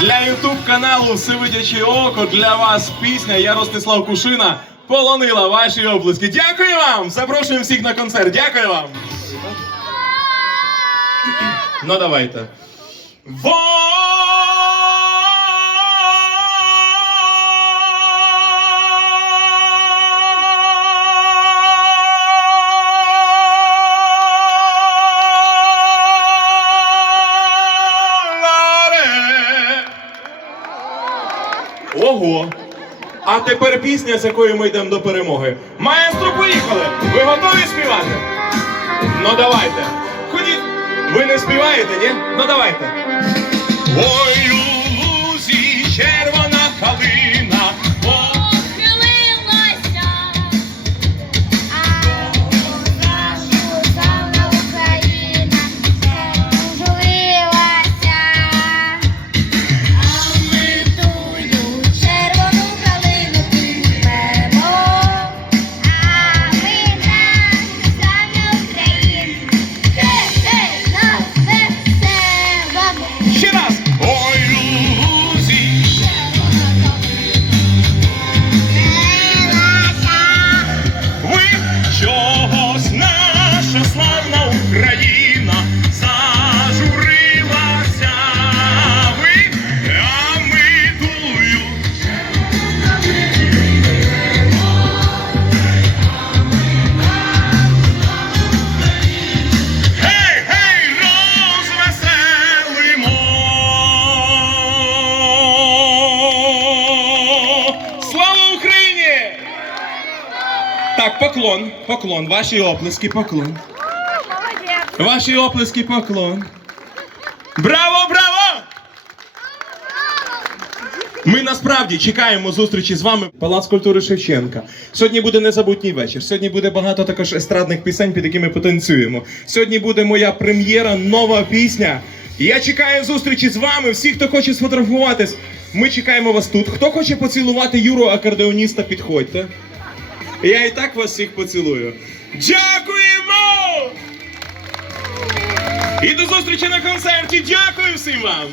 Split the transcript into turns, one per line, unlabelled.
Для ютуб каналу Всевидяче око для вас пісня Я Ростислав Кушина полонила ваші облиски. Дякую вам! Запрошуємо всіх на концерт. Дякую вам! Ну давайте. Ого! А тепер пісня, з якою ми йдемо до перемоги. Маестро, поїхали! Ви готові співати? Ну давайте. Ходіть. Ви не співаєте, ні? Ну давайте. Ой, Так, поклон, поклон, ваші оплески, поклон. Ваші оплески, поклон. Браво, браво! Ми насправді чекаємо зустрічі з вами. Палац культури Шевченка. Сьогодні буде незабутній вечір. Сьогодні буде багато також естрадних пісень, під якими потанцюємо. Сьогодні буде моя прем'єра, нова пісня. Я чекаю зустрічі з вами. Всі, хто хоче сфотографуватись, ми чекаємо вас тут. Хто хоче поцілувати Юру акордеоніста, підходьте. Я і так вас всіх поцілую. Дякуємо! І до зустрічі на концерті. Дякую всім вам!